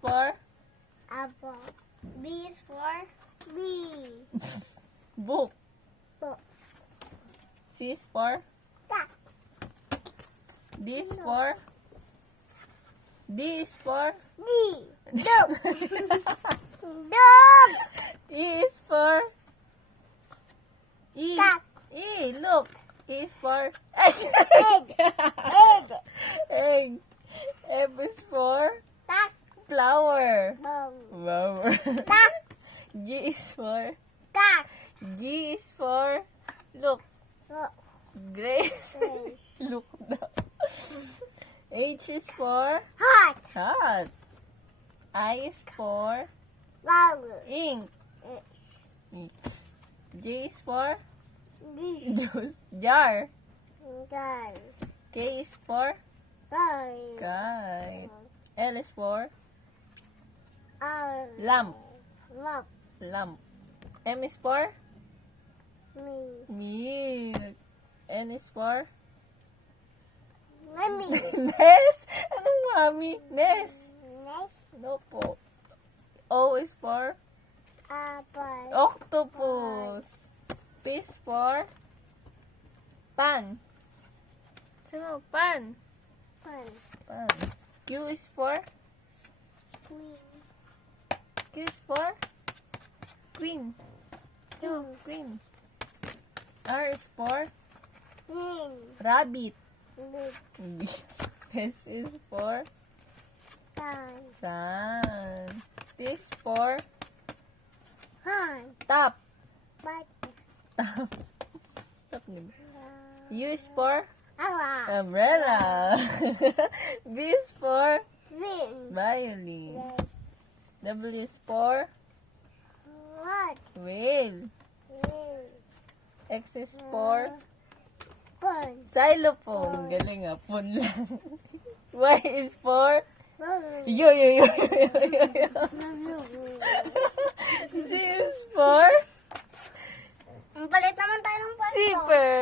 for Apple. B is for bee. book. Book. C is for Cat. D is for D is for D. Dog. Dog. E is for E. Cat. E, look. E is for Egg. Egg. egg. F is for Cat. flower. Bong. Flower. Cat. G is for Cat. G is for look. Look. Grace. Grace. Look daw. H is for Hot. hot. I is for Flower. ink. It's J is for this. juice. Jar. Gun. K is for Gun. kite. L is for Lamp. lamp. Lamp. Lamp. M is for Me. milk. N is for Mommy. nest. Anong mami? Nest. Next. No po. O is for Apple. octopus. P is for pan. Sino? Pan. Fun. Pan. Q is for Queen. Q is for queen. Two. Queen. R is for Queen. rabbit. Big. S is for Sun. sun. T is for Han. top. But. Top. Top din. U is for Awa. umbrella. V is for Win. violin. W is for What? whale. Win. X is for Fun. xylophone. Galing ah. Pun lang. Y is for Fun. yo yo yo yo yo yo. Z is for Ang palit naman tayo ng pato. zipper.